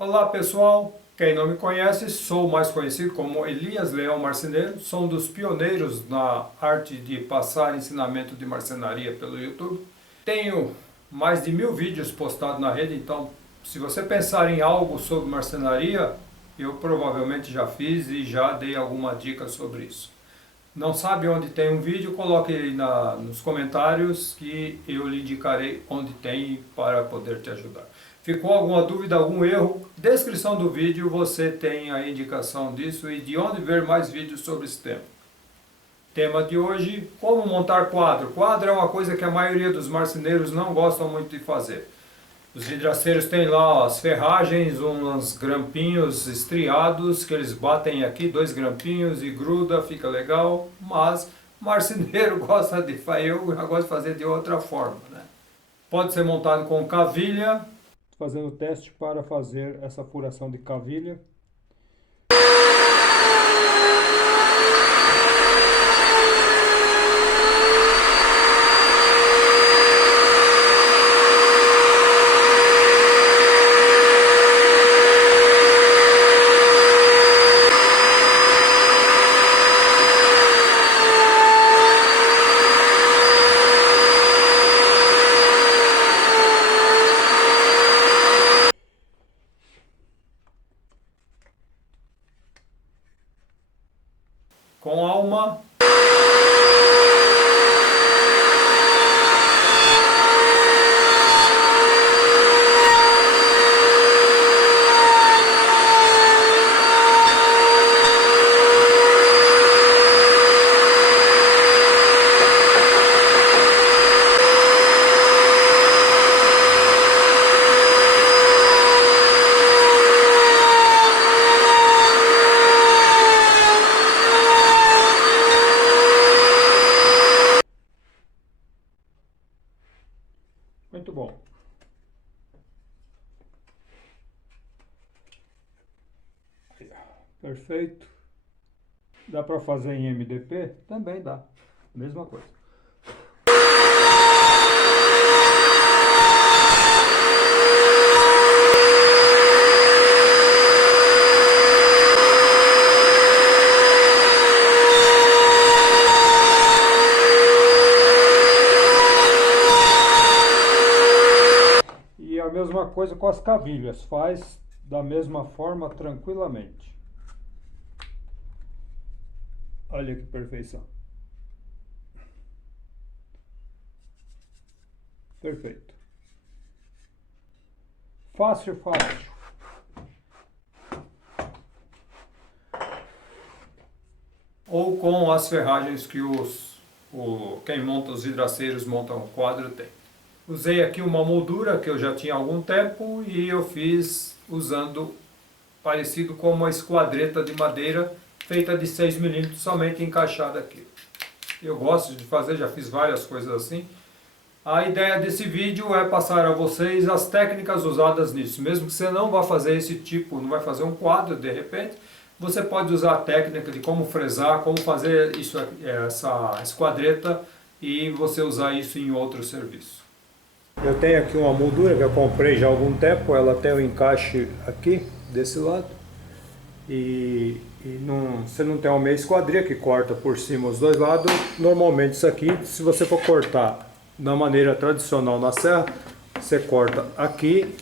Olá pessoal, quem não me conhece, sou mais conhecido como Elias Leão Marceneiro, sou um dos pioneiros na arte de passar ensinamento de marcenaria pelo YouTube. Tenho mais de 1000 vídeos postados na rede, então se você pensar em algo sobre marcenaria, eu provavelmente já fiz e já dei alguma dica sobre isso. Não sabe onde tem um vídeo? Coloque aí nos comentários que eu lhe indicarei onde tem para poder te ajudar. Ficou alguma dúvida, algum erro? Descrição do vídeo você tem a indicação disso e de onde ver mais vídeos sobre esse tema. Tema de hoje, como montar quadro. Quadro é uma coisa que a maioria dos marceneiros não gostam muito de fazer. Os vidraceiros têm lá as ferragens, uns grampinhos estriados que eles batem aqui, 2 grampinhos e gruda, fica legal, mas marceneiro gosta de fazer, eu gosto de fazer de outra forma, né? Pode ser montado com cavilha. Fazendo o teste para fazer essa furação de cavilha. Com alma. Muito bom. Perfeito. Dá para fazer em MDP? Também dá. Mesma coisa. A mesma coisa com as cavilhas, faz da mesma forma tranquilamente. Olha que perfeição. Perfeito. Fácil, fácil. Ou com as ferragens que quem monta os vidraceiros monta um quadro tem. Usei aqui uma moldura que eu já tinha há algum tempo e eu fiz usando parecido com uma esquadreta de madeira feita de 6 mm somente encaixada aqui. Eu gosto de fazer, já fiz várias coisas assim. A ideia desse vídeo é passar a vocês as técnicas usadas nisso. Mesmo que você não vá fazer esse tipo, não vai fazer um quadro de repente, você pode usar a técnica de como fresar, como fazer isso, essa esquadreta e você usar isso em outro serviço. Eu tenho aqui uma moldura que eu comprei já há algum tempo, ela tem um encaixe aqui, desse lado. Você não tem uma meia esquadria que corta por cima os dois lados. Normalmente isso aqui, se você for cortar da maneira tradicional na serra, você corta aqui,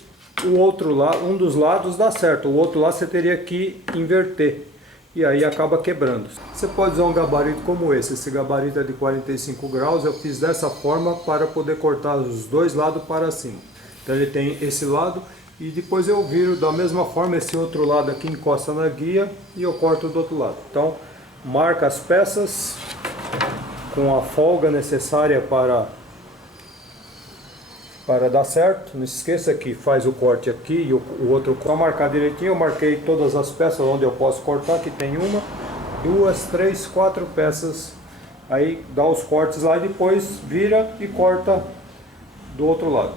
o outro lado, um dos lados dá certo, o outro lado você teria que inverter. E aí acaba quebrando. Você pode usar um gabarito como esse gabarito é de 45 graus, eu fiz dessa forma para poder cortar os dois lados para cima. Então ele tem esse lado e depois eu viro da mesma forma, esse outro lado aqui encosta na guia e eu corto do outro lado. Então marca as peças com a folga necessária para dar certo. Não se esqueça que faz o corte aqui e o outro para marcar direitinho. Eu marquei todas as peças onde eu posso cortar, que tem 1, 2, 3, 4 peças. Aí dá os cortes lá e depois vira e corta do outro lado.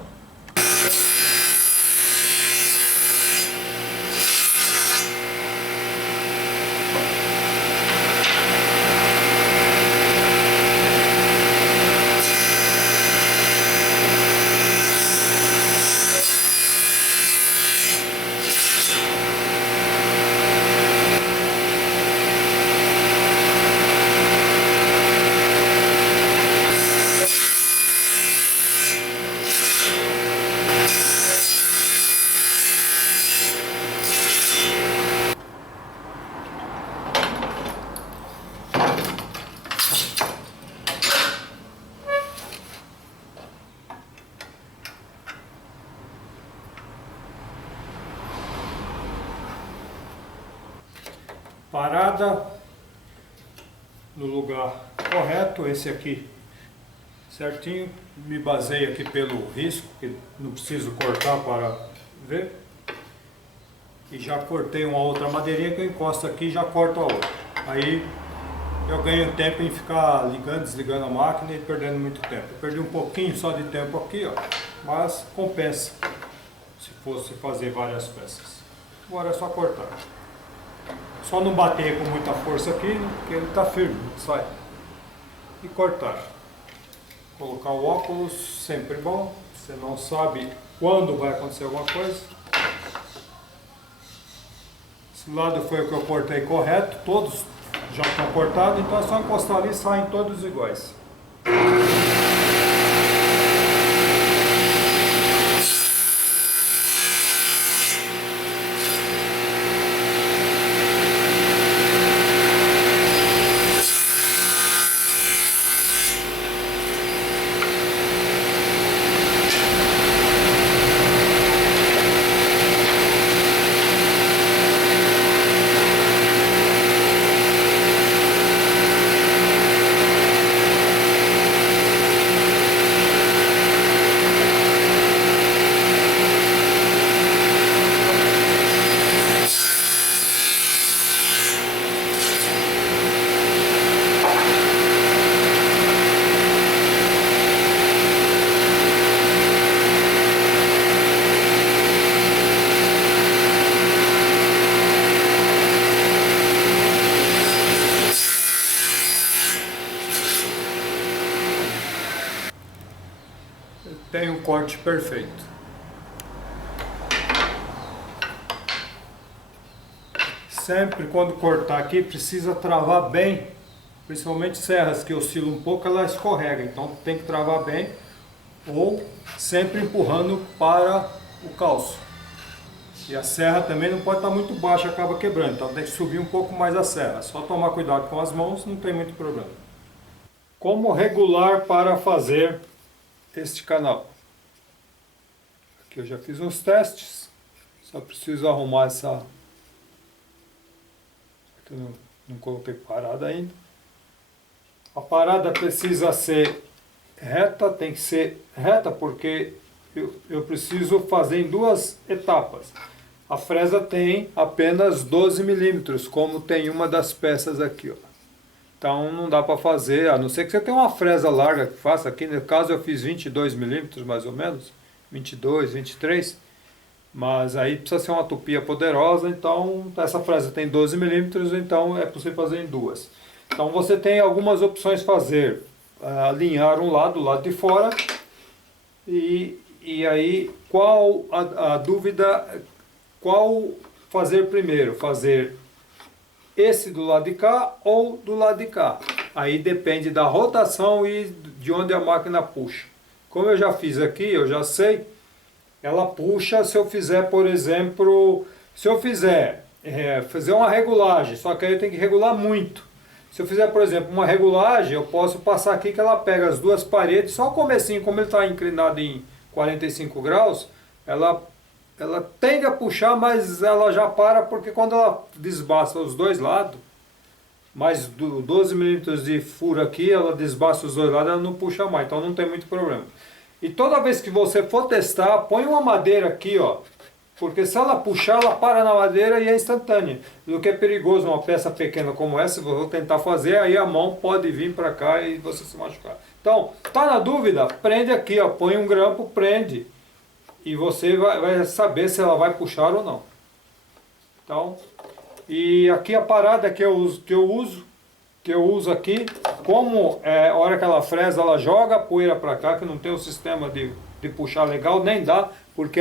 parada no lugar correto, esse aqui certinho, me baseio aqui pelo risco, que não preciso cortar para ver. E já cortei uma outra madeirinha que eu encosto aqui e já corto a outra. Aí eu ganho tempo em ficar ligando, desligando a máquina e perdendo muito tempo. Eu perdi um pouquinho só de tempo aqui, ó, mas compensa se fosse fazer várias peças. Agora é só cortar. Só não bater com muita força aqui, porque ele está firme, sai. E cortar. Colocar o óculos, sempre bom. Você não sabe quando vai acontecer alguma coisa. Esse lado foi o que eu cortei correto, todos já estão cortados, então é só encostar ali e saem todos iguais. Tem um corte perfeito. Sempre quando cortar aqui precisa travar bem, principalmente serras que oscilam um pouco, ela escorrega, então tem que travar bem, ou sempre empurrando para o calço. E a serra também não pode estar muito baixa, acaba quebrando, então tem que subir um pouco mais a serra. Só tomar cuidado com as mãos, não tem muito problema. Como regular para fazer este canal? Aqui eu já fiz uns testes, só preciso arrumar essa... Aqui eu não coloquei parada ainda. A parada precisa ser reta, tem que ser reta porque eu preciso fazer em duas etapas. A fresa tem apenas 12 milímetros, como tem uma das peças aqui, ó. Então não dá para fazer, a não ser que você tenha uma fresa larga que faça. Aqui no caso eu fiz 22 milímetros mais ou menos, 22, 23. Mas aí precisa ser uma tupia poderosa, então essa fresa tem 12 milímetros, então é possível fazer em duas. Então você tem algumas opções fazer, alinhar um lado, o lado de fora, e aí qual a dúvida, qual fazer primeiro? Fazer esse do lado de cá ou do lado de cá? Aí depende da rotação e de onde a máquina puxa. Como eu já fiz aqui, eu já sei, ela puxa se eu fizer, por exemplo, se eu fizer fazer uma regulagem, só que aí eu tenho que regular muito. Se eu fizer, por exemplo, uma regulagem, eu posso passar aqui que ela pega as duas paredes, só o comecinho, como ele está inclinado em 45 graus, ela tende a puxar, mas ela já para, porque quando ela desbasta os dois lados, mais 12 milímetros de furo aqui, ela desbasta os dois lados, ela não puxa mais, então não tem muito problema. E toda vez que você for testar, põe uma madeira aqui, ó, porque se ela puxar, ela para na madeira e é instantânea. O que é perigoso, uma peça pequena como essa, eu vou tentar fazer, aí a mão pode vir para cá e você se machucar. Então, tá na dúvida? Prende aqui, ó, põe um grampo, prende. E você vai saber se ela vai puxar ou não. Então, e aqui a parada que eu uso aqui, como a hora que ela fresa, ela joga a poeira para cá, que não tem um sistema de puxar legal, nem dá, porque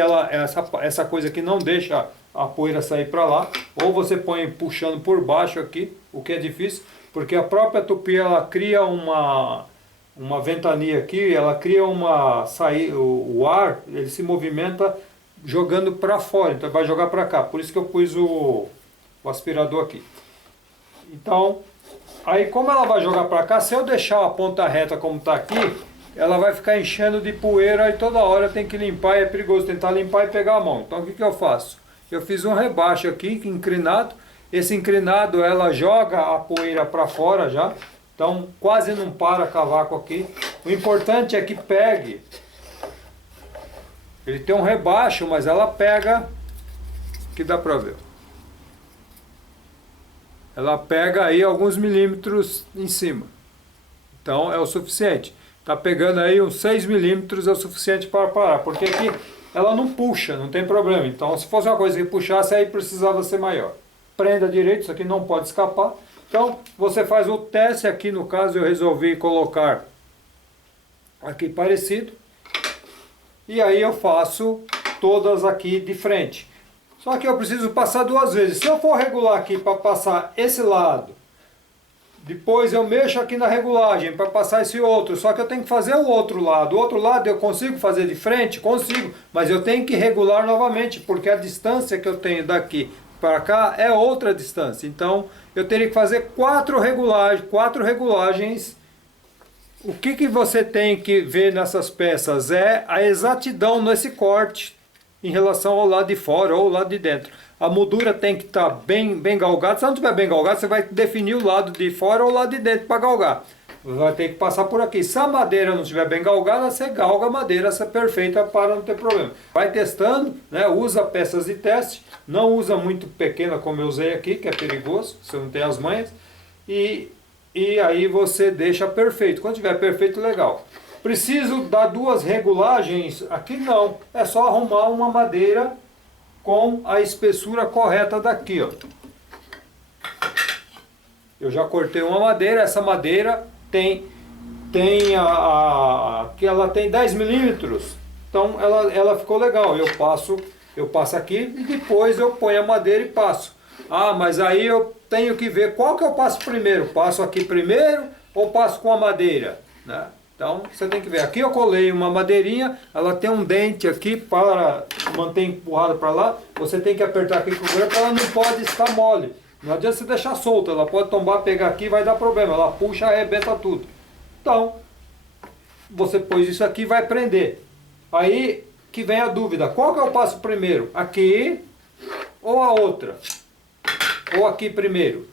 essa coisa aqui não deixa a poeira sair para lá. Ou você põe puxando por baixo aqui, o que é difícil, porque a própria tupi ela cria uma ventania aqui, ela cria o ar, ele se movimenta jogando para fora, então vai jogar para cá, por isso que eu pus o aspirador aqui. Então, aí como ela vai jogar para cá, se eu deixar a ponta reta como está aqui, ela vai ficar enchendo de poeira e toda hora tem que limpar e é perigoso tentar limpar e pegar a mão. Então o que eu faço? Eu fiz um rebaixo aqui, inclinado, Esse inclinado, ela joga a poeira para fora já, então quase não para cavaco aqui. O importante é que pegue. Ele tem um rebaixo, mas ela pega, que dá para ver. Ela pega aí alguns milímetros em cima. Então é o suficiente. Tá pegando aí uns 6 milímetros é o suficiente para parar, porque aqui ela não puxa, não tem problema. Então se fosse uma coisa que puxasse, aí precisava ser maior. Prenda direito, isso aqui não pode escapar. Então você faz o teste aqui, no caso eu resolvi colocar aqui parecido. E aí eu faço todas aqui de frente. Só que eu preciso passar duas vezes. Se eu for regular aqui para passar esse lado, depois eu mexo aqui na regulagem para passar esse outro. Só que eu tenho que fazer o outro lado. O outro lado eu consigo fazer de frente? Consigo. Mas eu tenho que regular novamente, porque a distância que eu tenho daqui para cá é outra distância. Então eu teria que fazer quatro regulagens. O que você tem que ver nessas peças é a exatidão nesse corte em relação ao lado de fora ou ao lado de dentro. A moldura tem que estar bem galgada. Se não estiver bem galgada, você vai definir o lado de fora ou o lado de dentro para galgar. Vai ter que passar por aqui. Se a madeira não estiver bem galgada, você galga a madeira, essa é perfeita para não ter problema. Vai testando, né? Usa peças de teste. Não usa muito pequena como eu usei aqui, que é perigoso, você não tem as manhas. E aí você deixa perfeito. Quando tiver perfeito, legal. Preciso dar duas regulagens? Aqui não. É só arrumar uma madeira com a espessura correta daqui, ó. Eu já cortei uma madeira. Essa madeira que ela tem 10 milímetros. Então ela ficou legal. Eu passo aqui e depois eu ponho a madeira e passo. Ah, mas aí eu tenho que ver qual que eu passo primeiro. Passo aqui primeiro ou passo com a madeira, né? Então você tem que ver. Aqui eu colei uma madeirinha, ela tem um dente aqui para manter empurrada para lá. Você tem que apertar aqui com o goleiro, porque ela não pode estar mole. Não adianta você deixar solta, ela pode tombar, pegar aqui e vai dar problema. Ela puxa, arrebenta tudo. Então, você pôs isso aqui e vai prender. Aí que vem a dúvida, qual que eu passo primeiro? Aqui ou a outra? Ou aqui primeiro?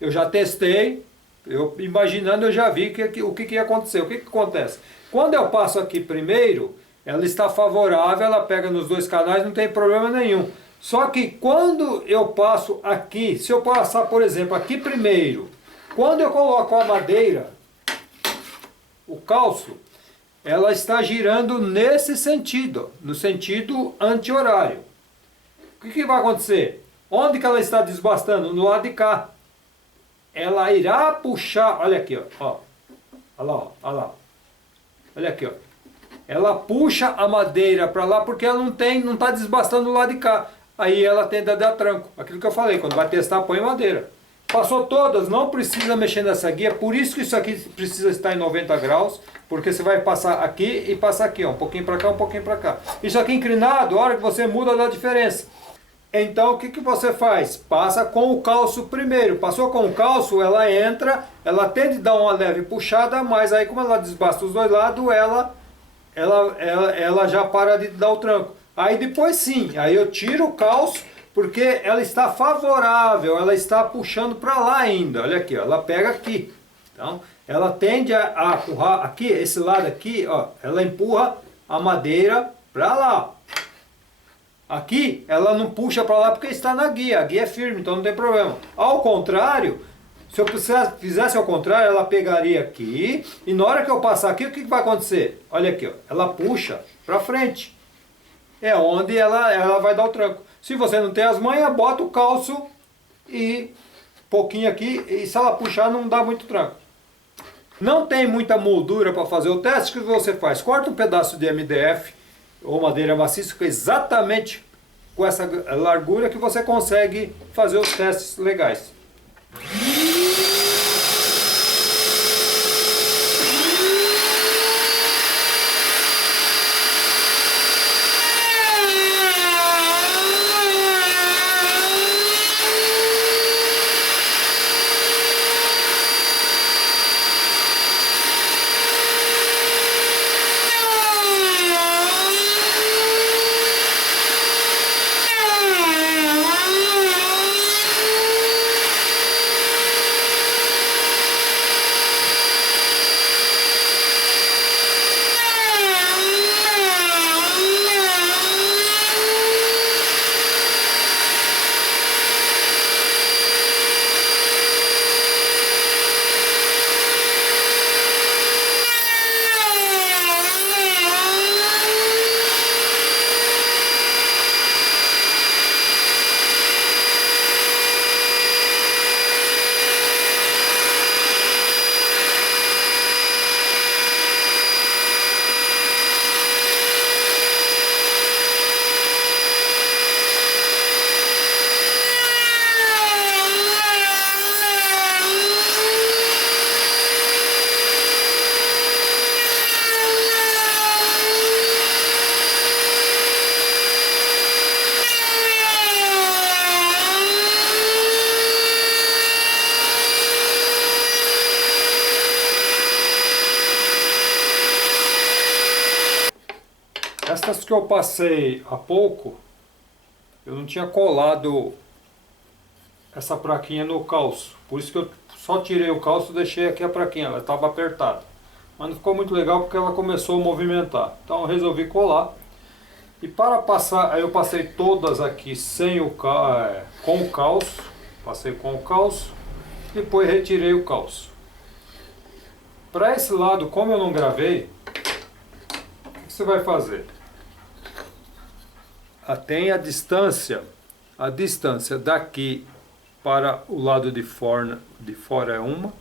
Eu já testei. Eu imaginando, eu já vi o que ia acontecer. O que acontece? Quando eu passo aqui primeiro, ela está favorável, ela pega nos dois canais, não tem problema nenhum. Só que quando eu passo aqui, se eu passar, por exemplo, aqui primeiro, quando eu coloco a madeira, o calço, ela está girando nesse sentido, no sentido anti-horário. O que vai acontecer? Onde que ela está desbastando? No lado de cá. Ela irá puxar, olha aqui, ó, olha lá, olha lá, olha aqui, ó. Ela puxa a madeira para lá porque ela não está desbastando do lado de cá. Aí ela tende a dar tranco. Aquilo que eu falei, quando vai testar, põe madeira. Passou todas, não precisa mexer nessa guia, por isso que isso aqui precisa estar em 90 graus, porque você vai passar aqui e passar aqui, ó, um pouquinho para cá, um pouquinho para cá. Isso aqui inclinado, a hora que você muda, dá diferença. Então o que você faz? Passa com o calço primeiro. Passou com o calço, ela entra, ela tende a dar uma leve puxada, mas aí como ela desbasta os dois lados, ela já para de dar o tranco. Aí depois sim, aí eu tiro o calço, porque ela está favorável, ela está puxando para lá ainda. Olha aqui, ó, ela pega aqui. Então ela tende a empurrar aqui, esse lado aqui, ó, ela empurra a madeira para lá. Aqui ela não puxa para lá porque está na guia, a guia é firme, então não tem problema. Ao contrário, se eu fizesse ao contrário, ela pegaria aqui e na hora que eu passar aqui, o que vai acontecer? Olha aqui, ó, ela puxa para frente. É onde ela vai dar o tranco. Se você não tem as manhas, bota o calço e pouquinho aqui, e se ela puxar não dá muito tranco. Não tem muita moldura para fazer o teste, o que você faz? Corta um pedaço de MDF ou madeira maciça, exatamente com essa largura que você consegue fazer os testes legais. Estas que eu passei há pouco, eu não tinha colado essa praquinha no calço. Por isso que eu só tirei o calço e deixei aqui a praquinha, ela estava apertada. Mas não ficou muito legal porque ela começou a movimentar. Então eu resolvi colar. E para passar, aí eu passei todas aqui sem o com o calço. Passei com o calço. Depois retirei o calço. Para esse lado, como eu não gravei, o que você vai fazer? Tem a distância daqui para o lado de fora é uma,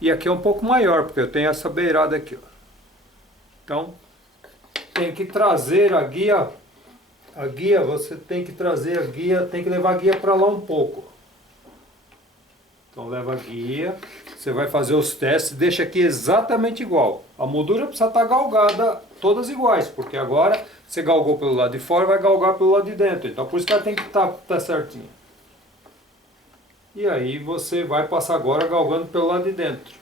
e aqui é um pouco maior, porque eu tenho essa beirada aqui, ó. Então, tem que trazer a guia, você tem que trazer a guia, tem que levar a guia para lá um pouco. Então leva a guia, você vai fazer os testes, deixa aqui exatamente igual. A moldura precisa estar galgada, todas iguais, porque agora você galgou pelo lado de fora, vai galgar pelo lado de dentro. Então por isso que ela tem que estar certinho. E aí você vai passar agora galgando pelo lado de dentro.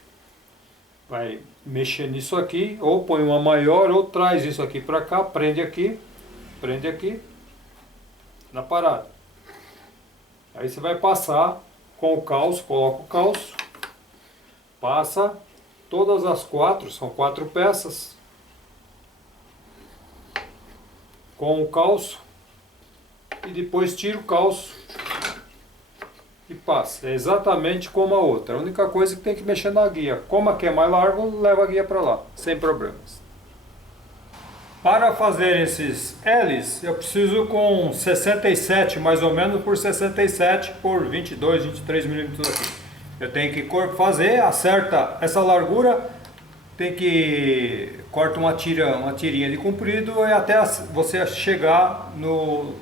Vai mexer nisso aqui, ou põe uma maior, ou traz isso aqui para cá, prende aqui na parada. Aí você vai passar com o calço, coloca o calço, passa todas as quatro, são 4 peças, com o calço, e depois tira o calço e passa. É exatamente como a outra. A única coisa que tem que mexer na guia. Como aqui é mais largo, leva a guia para lá, sem problemas. Para fazer esses L's, eu preciso com 67 mais ou menos por 67 por 22, 23 milímetros aqui. Eu tenho que fazer, acerta essa largura, tem que corta uma tirinha de comprido e até você chegar no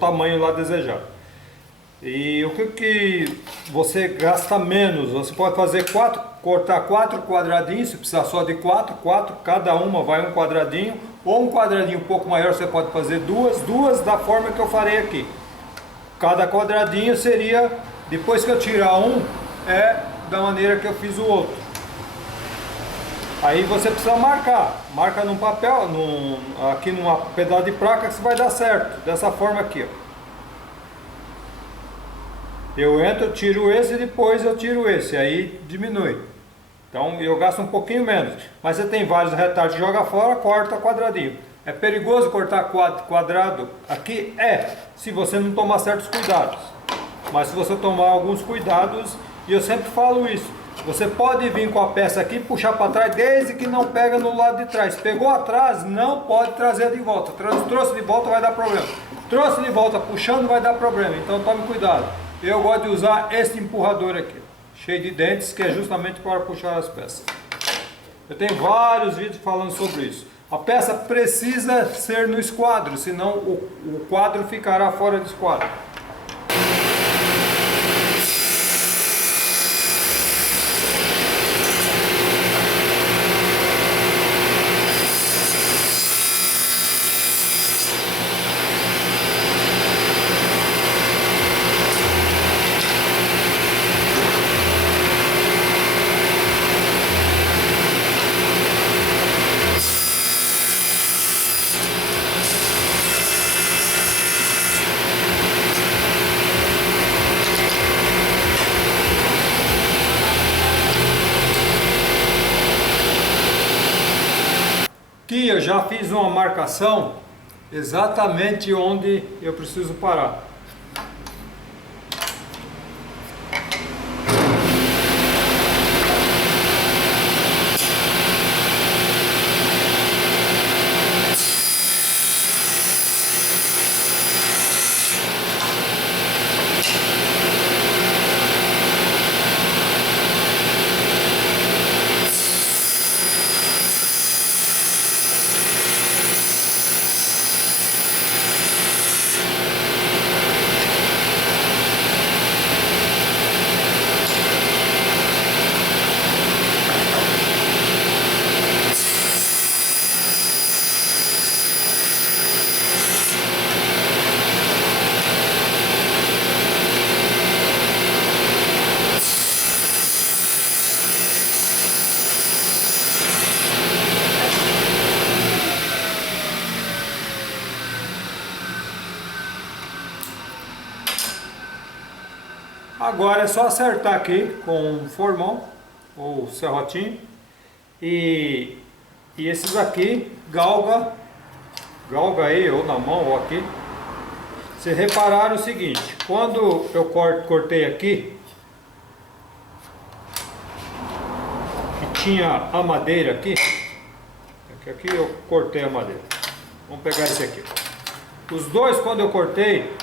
tamanho lá desejado. E o que você gasta menos? Você pode fazer cortar 4 quadradinhos, se precisar só de 4, cada uma vai um quadradinho, ou um quadradinho um pouco maior você pode fazer duas da forma que eu farei aqui. Cada quadradinho seria, depois que eu tirar um, da maneira que eu fiz o outro. Aí você precisa marca num papel, aqui numa pedal de placa, que vai dar certo, dessa forma aqui, ó. Eu entro, eu tiro esse e depois eu tiro esse, aí diminui. Então eu gasto um pouquinho menos. Mas você tem vários retardos, joga fora, corta quadradinho. É perigoso cortar quadrado aqui? Se você não tomar certos cuidados. Mas se você tomar alguns cuidados, e eu sempre falo isso, você pode vir com a peça aqui, puxar para trás, desde que não pega no lado de trás. Pegou atrás, não pode trazer de volta. Trouxe de volta, vai dar problema. Trouxe de volta, puxando, vai dar problema. Então tome cuidado. Eu gosto de usar esse empurrador aqui, cheio de dentes, que é justamente para puxar as peças. Eu tenho vários vídeos falando sobre isso. A peça precisa ser no esquadro, senão o quadro ficará fora do esquadro. Aqui eu já fiz uma marcação exatamente onde eu preciso parar. Agora é só acertar aqui com um formão ou serrotinho e esses aqui galga aí ou na mão ou aqui. Vocês repararam o seguinte, quando eu cortei aqui, que tinha a madeira aqui eu cortei a madeira. Vamos pegar esse aqui. Os dois, quando eu cortei,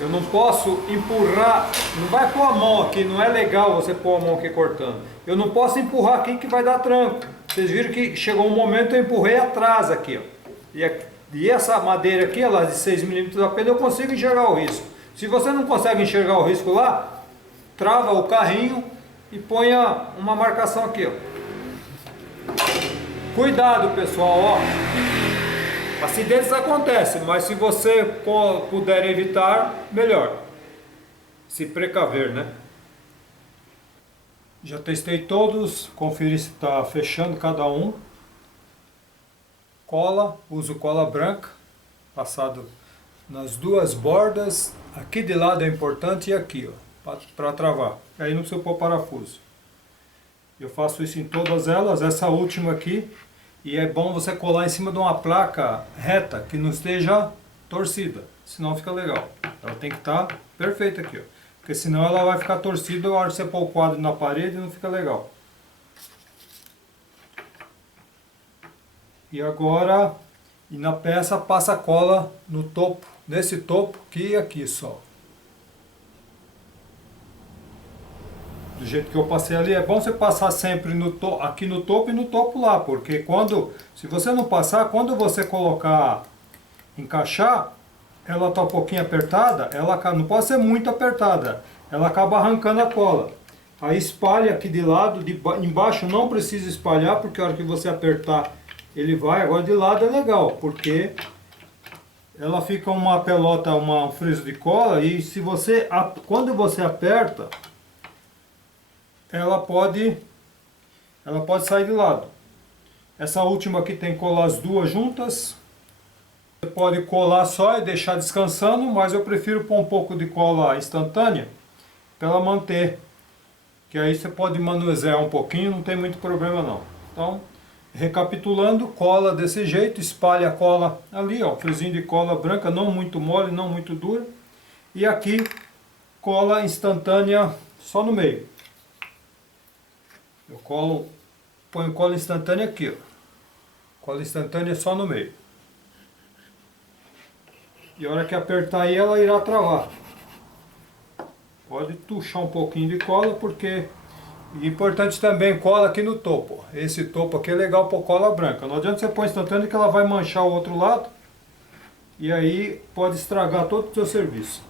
eu não posso empurrar, não vai pôr a mão aqui, não é legal você pôr a mão aqui cortando. Eu não posso empurrar aqui que vai dar tranco. Vocês viram que chegou um momento eu empurrei atrás aqui, ó. E essa madeira aqui, ela de 6 milímetros apenas, eu consigo enxergar o risco. Se você não consegue enxergar o risco lá, trava o carrinho e ponha uma marcação aqui, ó. Cuidado, pessoal, ó. Acidentes acontecem, mas se você puder evitar, melhor. Se precaver, né? Já testei todos, conferi se está fechando cada um. Cola, uso cola branca, passado nas duas bordas. Aqui de lado é importante e aqui, ó, para travar. Aí não precisa pôr parafuso. Eu faço isso em todas elas, essa última aqui. E é bom você colar em cima de uma placa reta, que não esteja torcida, senão fica legal. Ela tem que estar perfeita aqui, ó. Porque senão ela vai ficar torcida na hora que você pôr o quadro na parede e não fica legal. E agora, e na peça passa a cola no topo, nesse topo que aqui só. Do jeito que eu passei ali, é bom você passar sempre aqui no topo e no topo lá, porque se você não passar, quando você encaixar, ela está um pouquinho apertada, ela não pode ser muito apertada, ela acaba arrancando a cola. Aí espalha aqui de lado, embaixo não precisa espalhar, porque a hora que você apertar, ele vai. Agora de lado é legal, porque ela fica uma pelota, um friso de cola, e quando você aperta, ela pode sair de lado. Essa última aqui tem que colar as duas juntas. Você pode colar só e deixar descansando, mas eu prefiro pôr um pouco de cola instantânea para ela manter. Que aí você pode manusear um pouquinho, não tem muito problema não. Então, recapitulando, cola desse jeito, espalha a cola ali, ó, frisinho de cola branca, não muito mole, não muito dura. E aqui, cola instantânea só no meio. Eu ponho cola instantânea aqui, ó. Cola instantânea só no meio. E a hora que apertar aí, ela irá travar. Pode tuchar um pouquinho de cola, porque... E importante também, cola aqui no topo. Esse topo aqui é legal por cola branca. Não adianta você pôr instantânea que ela vai manchar o outro lado. E aí pode estragar todo o seu serviço.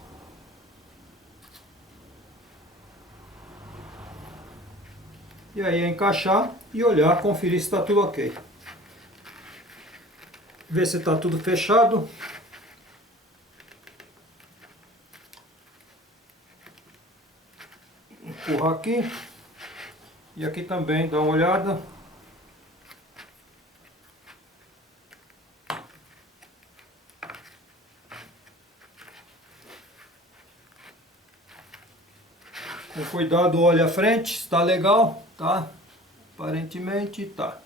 E aí é encaixar e olhar, conferir se está tudo ok. Ver se está tudo fechado. Empurrar aqui. E aqui também, dá uma olhada. Com cuidado, olha a frente, está legal, tá? Aparentemente tá.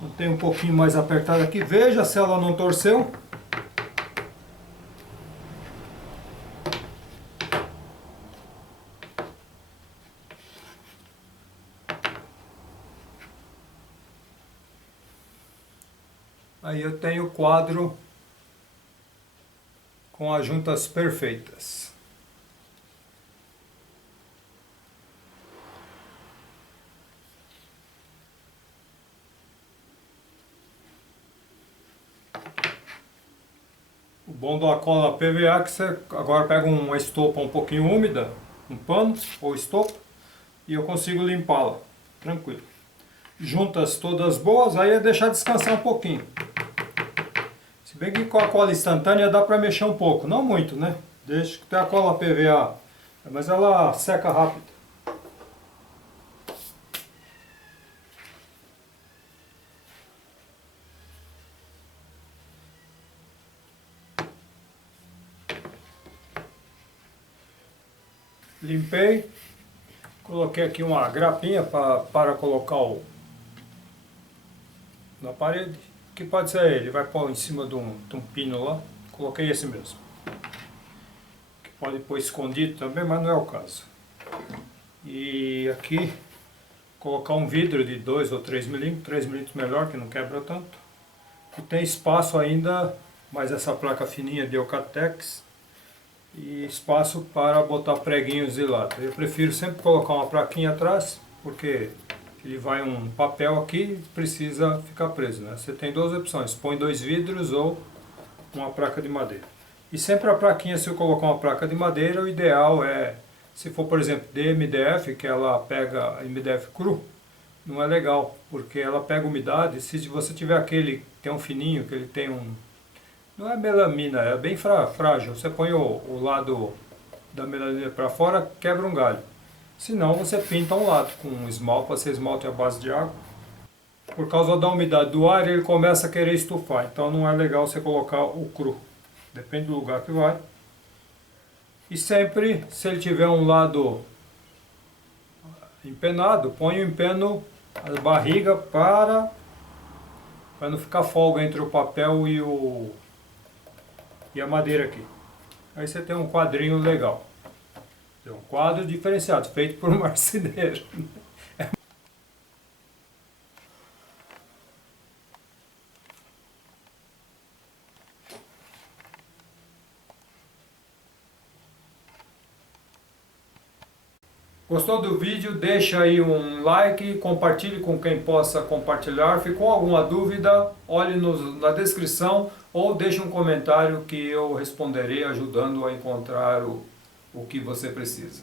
Eu tenho um pouquinho mais apertado aqui, veja se ela não torceu. Aí eu tenho o quadro com as juntas perfeitas. O bom da cola PVA é que você agora pega uma estopa um pouquinho úmida, um pano ou estopa, e eu consigo limpá-la, tranquilo. Juntas todas boas, aí é deixar descansar um pouquinho. Se bem que com a cola instantânea dá para mexer um pouco, não muito, né? Deixa que tem a cola PVA, mas ela seca rápido. Limpei, coloquei aqui uma grapinha para colocar na parede, que pode ser ele, vai pôr em cima de um pino lá, coloquei esse mesmo. Que pode pôr escondido também, mas não é o caso. E aqui, colocar um vidro de 2 ou 3 milímetros, 3 milímetros melhor, que não quebra tanto. E tem espaço ainda, mais essa placa fininha de Eucatex, e espaço para botar preguinhos de lado. Eu prefiro sempre colocar uma plaquinha atrás, porque ele vai um papel aqui e precisa ficar preso, né? Você tem duas opções, põe 2 vidros ou uma placa de madeira. E sempre a plaquinha, se eu colocar uma placa de madeira, o ideal é, se for por exemplo de MDF, que ela pega MDF cru, não é legal, porque ela pega umidade. Se você tiver aquele que tem um fininho, que ele tem um, não é melamina, é bem frágil. Você põe o lado da melamina para fora, quebra um galho. Se não, você pinta um lado com um esmalte, pode ser esmalte à base de água. Por causa da umidade do ar, ele começa a querer estufar. Então não é legal você colocar o cru. Depende do lugar que vai. E sempre, se ele tiver um lado empenado, põe o empeno, a barriga para não ficar folga entre o papel e a madeira aqui. Aí você tem um quadrinho legal. É um quadro diferenciado, feito por um marceneiro. Gostou do vídeo? Deixa aí um like, compartilhe com quem possa compartilhar. Ficou alguma dúvida? Olhe na descrição ou deixe um comentário que eu responderei ajudando a encontrar o que você precisa.